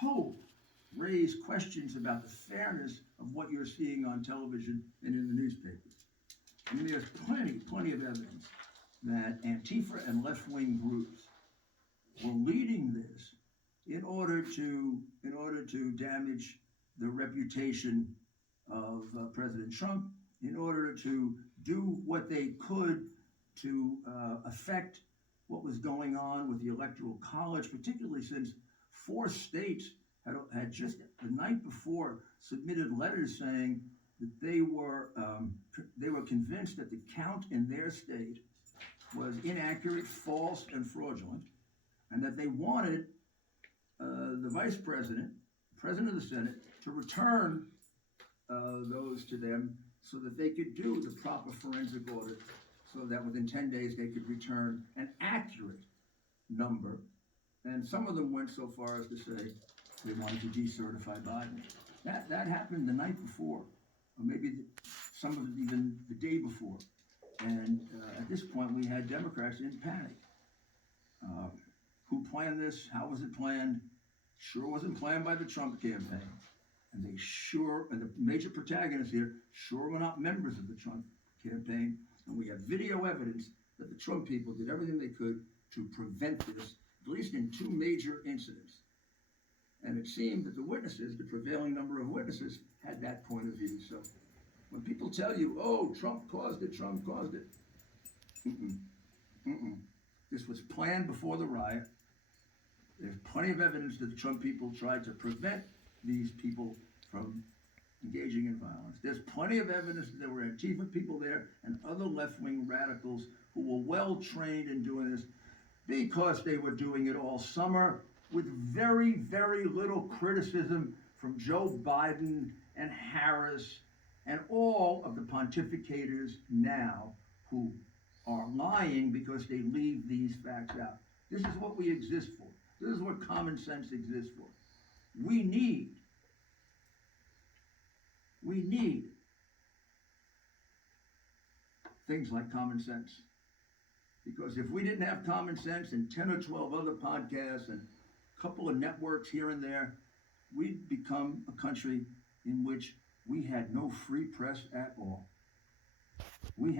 hope, raise questions about the fairness of what you're seeing on television and in the newspapers. I mean, there's plenty of evidence that Antifa and left-wing groups were leading this in order to damage the reputation of President Trump, in order to do what they could to affect what was going on with the Electoral College, particularly since 4 states had just the night before submitted letters saying that they were convinced that the count in their state was inaccurate, false, and fraudulent, and that they wanted the vice president, president of the Senate, to return those to them so that they could do the proper forensic audit, so that within 10 days they could return an accurate number. And some of them went so far as to say they wanted to decertify Biden. That happened the night before, or maybe some of it even the day before. And at this point, we had Democrats in panic. Who planned this? How was it planned? Sure wasn't planned by the Trump campaign. And the major protagonists here sure were not members of the Trump campaign. And we have video evidence that the Trump people did everything they could to prevent this, at least in 2 major incidents. And it seemed that the witnesses, the prevailing number of witnesses, had that point of view. So when people tell you, oh, Trump caused it, this was planned before the riot. There's plenty of evidence that the Trump people tried to prevent these people from engaging in violence. There's plenty of evidence that there were Antifa people there and other left-wing radicals who were well-trained in doing this because they were doing it all summer with very, very little criticism from Joe Biden and Harris and all of the pontificators now who are lying because they leave these facts out. This is what we exist for. This is what common sense exists for. We need things like common sense. Because if we didn't have common sense and 10 or 12 other podcasts and a couple of networks here and there, we'd become a country in which we had no free press at all. We have